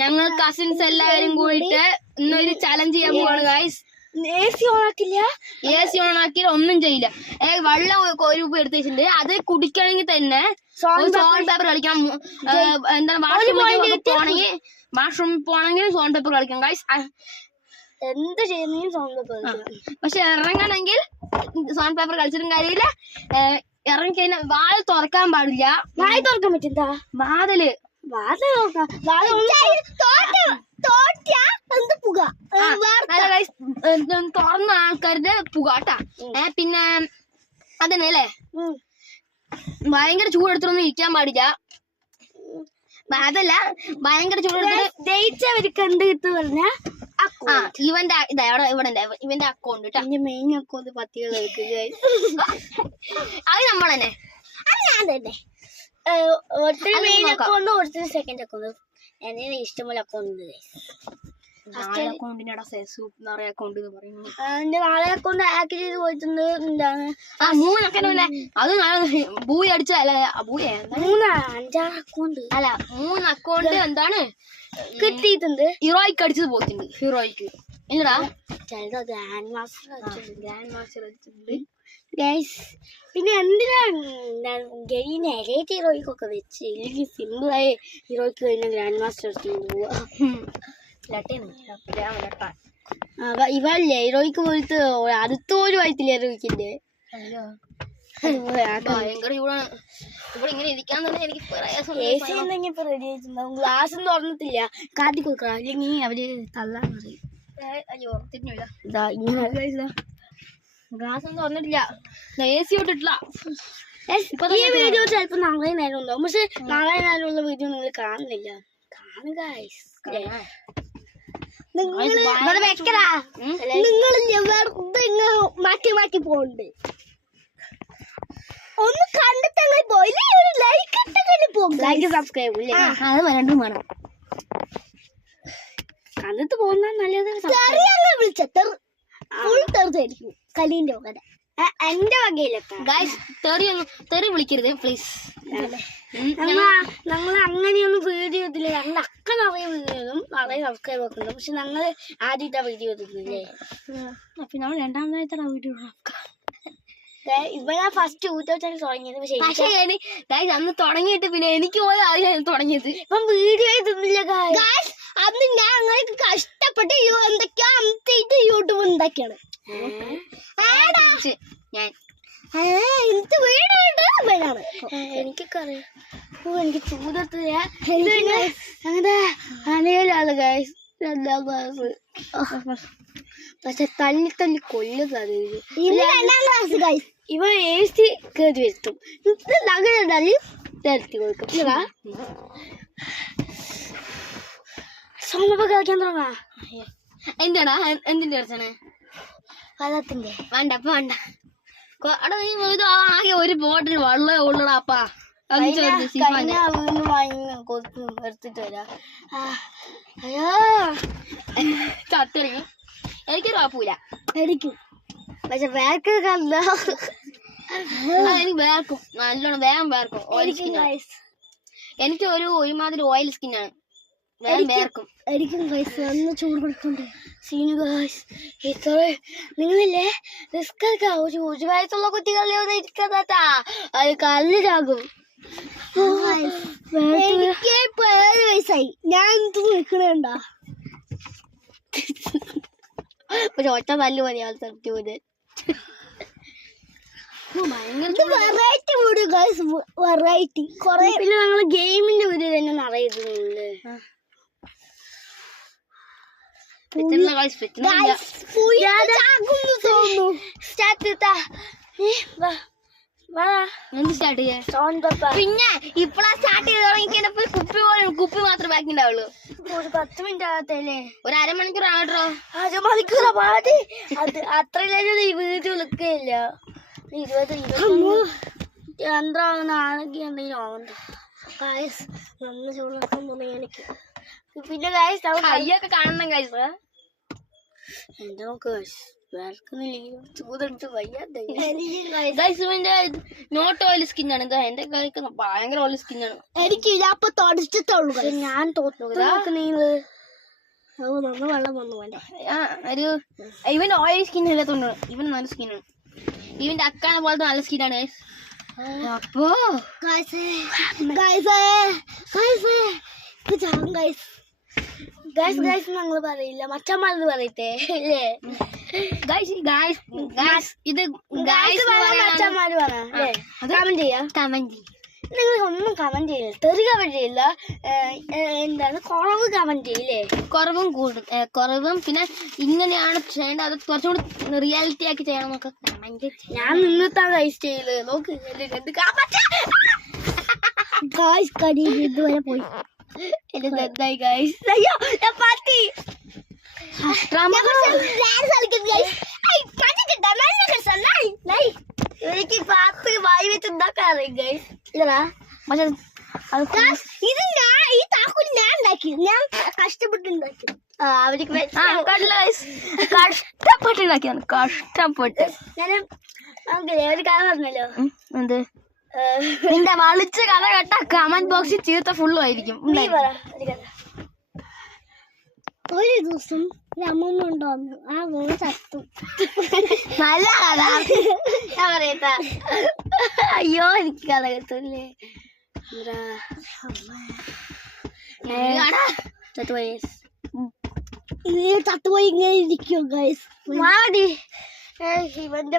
ഞങ്ങൾ കസിൻസ് എല്ലാവരും കൂടിയിട്ട് ഇന്നൊരു ചലഞ്ച് ചെയ്യാൻ പോവാണ് ഗൈസ്. AC ഓണാക്കില്ല, AC ഓണാക്കി ഒന്നും ചെയ്യില്ല. വെള്ളം ഒരു രൂപ എടുത്ത് വെച്ചിട്ടുണ്ട്. അത് കുടിക്കണമെങ്കിൽ തന്നെ സോൾട്ട് പേപ്പർ കളിക്കണം. എന്താണ് വാഷ്റൂമിൽ പോണെങ്കിൽ സോൾട്ട് പേപ്പർ കളിക്കണം ഗൈസ്. എന്ത് ചെയ്യുന്നതും സോൾട്ട് പേപ്പർ. പക്ഷെ ഇറങ്ങണമെങ്കിൽ സോൾട്ട് പേപ്പർ കളിച്ചിട്ടും കാര്യമില്ല. ഇറങ്ങിക്കഴിഞ്ഞാൽ വാതിൽ തുറക്കാൻ പാടില്ല. വാതിൽ തുറക്കാൻ പറ്റും. വാതില് തുറന്ന ആൾക്കാരുടെ പുകാട്ടാ. പിന്നെ അതന്നെ അല്ലേ, ഭയങ്കര ചൂടെടുത്തൊന്നും ഇരിക്കാൻ പാടില്ല. അതല്ല, ഭയങ്കര ചൂടെടുത്ത് ജയിച്ചവർക്ക് എന്ത് കിട്ടും പറഞ്ഞ ഇവന്റെ ഇവന്റെ അക്കൗണ്ട് കേട്ടോ. മെയിൻ അക്കൗണ്ട് പത്തികൾക്ക് അത് നമ്മളെന്നെ. ഞാൻ തന്നെ ഒത്തിരി മെയിൻ അക്കൗണ്ട് ഒത്തിരി സെക്കൻഡ് അക്കൗണ്ട് എന്നെ ഇഷ്ടമുള്ള അക്കൗണ്ട്. നാളെ അക്കൗണ്ട് എന്ന് പറയുന്നത് നാളെ അക്കൗണ്ട് ഹാക്ക് ചെയ്ത് പോയിട്ടുണ്ട്. എന്താണ് 3 അക്കൗണ്ട് അത് ബൂയി അടിച്ചതല്ല, 5-6 അക്കൗണ്ട് അല്ല 3 അക്കൗണ്ട് എന്താണ് കിട്ടിയിട്ടുണ്ട്. ഹീറോയ്ക്ക് അടിച്ചത് പോയിട്ടുണ്ട്. ഹീറോയ്ക്ക് ഇല്ലടാ, ചിലത് ഗ്രാൻഡ് മാസ്റ്റർ അടിച്ചിട്ടുണ്ട് ഗൈസ്. പിന്നെ എന്തിനാ എലൈറ്റ് ഹീറോയ്ക്കൊക്കെ വെച്ച് ഇല്ലെങ്കിൽ സിമ്പിളായി ഹീറോയ്ക്ക് കഴിഞ്ഞ ഗ്രാൻഡ് മാസ്റ്റർ എടുത്തുകൊണ്ട് പോവാ. ഇവല്ലേ ഹീറോയ്ക്ക് പോയിട്ട് അടുത്തോരു വയറ്റില്ല ഹീറോയ്ക്കിന്റെ. ഭയങ്കര ചൂടാണ് ഇവിടെ. ഇങ്ങനെ ഇരിക്കാൻ തന്നെ എനിക്ക് AC എന്തെങ്കിലും ഇപ്പൊ റെഡി ആയിട്ടുണ്ടാവും. ഗ്ലാസ് ഒന്നും തുറന്നിട്ടില്ല, കാട്ടി കൊടുക്കണം, അല്ലെങ്കിൽ അവര് തള്ളാൻ പറയും. അയ്യോ തിരിഞ്ഞില്ല. ഇതാ ഇങ്ങനെ ഗ്ലാസ് ഒന്നും തുറന്നിട്ടില്ല, AC ഇട്ടിട്ടില്ല. ഈ വീഡിയോ ചിലപ്പോ നാളെ നേരം ഉണ്ടാവും, പക്ഷെ നാളെ നേരമുള്ള വീഡിയോ നിങ്ങൾ കാണുന്നില്ല. കാണുക നിങ്ങൾ മാറ്റി മാറ്റി പോണ്ട്. ഒന്ന് കണ്ടിട്ടങ്ങനെ പോയില്ലേ, ഒരു ലൈക്ക് ഇട്ടങ്ങനെ പോകും. ലൈക്ക് സബ്സ്ക്രൈബ് അത് രണ്ടും വേണം. കണ്ടിട്ട് പോകുന്ന നല്ലത്. വിളിച്ച ഫുൾ തെറുതായിരിക്കും കലീന്റെ വക. എന്റെ വകയിലൊക്കെ ഗൈസ് തെറി വിളിക്കരുത് പ്ലീസ്. ഞങ്ങൾ അങ്ങനെയൊന്നും വീഡിയോ ഇതില്ല. ഞങ്ങൾ അക്ക നിറയെ വീഡിയോയും നിറയെ സബ്സ്ക്രൈബ് വെക്കുന്നുണ്ട്, പക്ഷെ ഞങ്ങൾ ആദ്യത്തെ വീഡിയോ ഇടുന്നില്ലേ. അപ്പൊ നമ്മൾ രണ്ടാമതായിട്ടാണ് വീഡിയോ. ഇവിടെ ഫസ്റ്റ് യൂട്യൂബ് ചാനൽ തുടങ്ങിയത്. പക്ഷേ അന്ന് തുടങ്ങിയിട്ട് പിന്നെ എനിക്ക് പോലും ആദ്യം തുടങ്ങിയത്. ഇപ്പം വീഡിയോ ഇടുന്നില്ല ഗായ്സ്. അന്ന് ഞങ്ങൾക്ക് കഷ്ടപ്പെട്ട് എന്തൊക്കെയോ അന്നത്തെ യൂട്യൂബ് ഉണ്ടാക്കിയാണ്. എനിക്കൊക്കെ അറിയാം. എനിക്ക് ചൂടെടുത്തില്ല. അങ്ങനെ അനയിലാണ് ഗായ്സ് 2ാം ക്ലാസ്. പക്ഷെ തല്ലി തല്ലി കൊല്ലുന്നത് ഇവ AC കയറി വരുത്തും. അങ്ങനെ തല്ലി തരത്തി കൊടുക്കും. സോമപ്പ കളിക്കാൻ തുടങ്ങാ. എന്താടാ എന്തിന്റെ അർച്ചന? വെള്ളത്തിന്റെ. വേണ്ട അപ്പൊ വേണ്ട. ആകെ ഒരു ബോട്ടിൽ വെള്ളം ഉള്ളടാപ്പാ. എടുത്തിട്ട് വരാ. ചത്തിറങ്ങി. എനിക്കൊരു കുഴപ്പമില്ല. എനിക്കും പക്ഷെ വേർക്ക് കണ്ട എനിക്ക് വേർക്കും, നല്ലോണം വേഗം വേർക്കും. ഓയിൽ സ്കിന്നാണ് എനിക്ക്. ഒരുമാതിരി ഓയിൽ സ്കിന്നാണ്, വേഗം വേർക്കും. എനിക്കും ഒന്ന് ചൂട് കൊടുക്കണ്ടേ സീനു ഗായ്സ്. ഇത്ര നിങ്ങളില്ലേ റിസ്ക് എടുക്കാം. ഒരു വയസ്സുള്ള കുട്ടികളെ ഒന്നും ഇരിക്കാത്താ, അത് കല്ല് ചാകും. എനിക്ക് 7 വയസ്സായി. ഞാൻ എന്ത് നിൽക്കണേണ്ടാ. പക്ഷെ ഒറ്റ നല്ല മതി ആൾ തരത്തി പോലെ. വെറൈറ്റി വീഡിയോ ഗൈസ്, വെറൈറ്റി കൊറേ. പിന്നെ ഞങ്ങള് ഗെയിമിന്റെ വീഡിയോ തന്നെ അറിയുന്നുണ്ട്. പിന്നെ ഇപ്പഴാ സ്റ്റാർട്ട് ചെയ്ത് തുടങ്ങിക്കപ്പോ കുപ്പി മാത്രമേ ബാക്കി ഉണ്ടാവുള്ളൂ. ഒരു 10 മിനിറ്റ് ആകത്തല്ലേ, ഒരു അരമണിക്കൂർ ആകട്ടോ. അരമണിക്കൂർ പാതി അത് അത്രയിലും ഈ വീഡിയോ നിൽക്കില്ല. 20 ആണെങ്കിൽ എന്തെങ്കിലും ആവണ്ട ഗായ്സ്. നമ്മൾ ചൂടാക്കാൻ പോകുന്ന എനിക്ക്. പിന്നെ ഗായ്സ് കയ്യൊക്കെ കാണണം ഗായ്സ്. എന്താ നോക്ക് ഗായ്സ്. വേർക്കുന്നില്ലെങ്കിലും ചൂടെടുത്ത് വയ്യാതെ ഗൈസ് ഇവന്റെ നോട്ട് ഓയിൽ സ്കിന്നാണ്. ഇതാ എന്റെ കൈക്ക് ഭയങ്കര ഓയിൽ സ്കിന്നാണ്. എനിക്ക് അപ്പൊ തുടച്ചിട്ടുള്ളൂ. ഞാൻ തോന്നുന്നു നമ്മൾ വെള്ളം വന്നു പോലെ. ഒരു ഇവൻ ഓയിൽ സ്കിൻ ഇല്ലാത്തോണ്ടാണ്. ഇവൻ നല്ല സ്കിന്നാണ്. ഇവന്റെ അക്കാനെ പോലത്തെ നല്ല സ്കിന്നാണ് ഗൈസ്. അപ്പോ ഞങ്ങൾ പറയില്ല, മച്ചന്മാരെന്ന് പറയട്ടെ അല്ലേ? ഇത് മച്ചന്മാര് പറയാം. കമന്റ് ചെയ്യാം. കമന്റ് നിങ്ങൾ ഒന്നും കമന്റ് ചെയ്യില്ല, തെറി കമന്റ് ചെയ്യില്ല, എന്താണ് കുറവ് കമന്റ് ചെയ്യില്ലേ? കുറവും കൂടും, കുറവും പിന്നെ ഇങ്ങനെയാണ് ചെയ്യേണ്ടത്, അത് കുറച്ചുകൂടി റിയാലിറ്റി ആക്കി ചെയ്യണം എന്നൊക്കെ കമന്റ്. ഞാൻ നിന്നിട്ടാണ് ഗൈസ് ചെയ്തത്. നോക്ക് ഇതുവരെ പോയി. എന്തായി ഗൈസ്? അയ്യോ ഞാൻ പറ്റി. എനിക്ക് പാത്ത് വായി വെച്ച് ഉണ്ടാക്കാറില്ല ഗൈസ്. പക്ഷെ ഇത് ഞാൻ ഈ താക്കോല് ഞാൻ ഉണ്ടാക്കി, ഞാൻ കഷ്ടപ്പെട്ടുണ്ടാക്കി. അവർക്ക് കഷ്ടപ്പെട്ടുണ്ടാക്കിയാണ്, കഷ്ടപ്പെട്ട്. ഞാൻ നമുക്ക് ഒരു കഥ പറഞ്ഞല്ലോ. എന്ത്? നിന്റെ വളിച്ച കഥ കേട്ട കമന്റ് ബോക്സിൽ ചീർത്ത ഫുള്ളും ആയിരിക്കും. ഒരു ദിവസം അമ്മമ്മ ഉണ്ടോന്നു ആ മോള് ചത്തു. നല്ല കഥ. ഞാൻ പറയട്ട. അയ്യോ എനിക്ക് കഥ കേട്ടില്ലേ? ചത്തുപോയി ഇങ്ങനെ ഇരിക്കും ഗൈസ്. ഇവന്റെ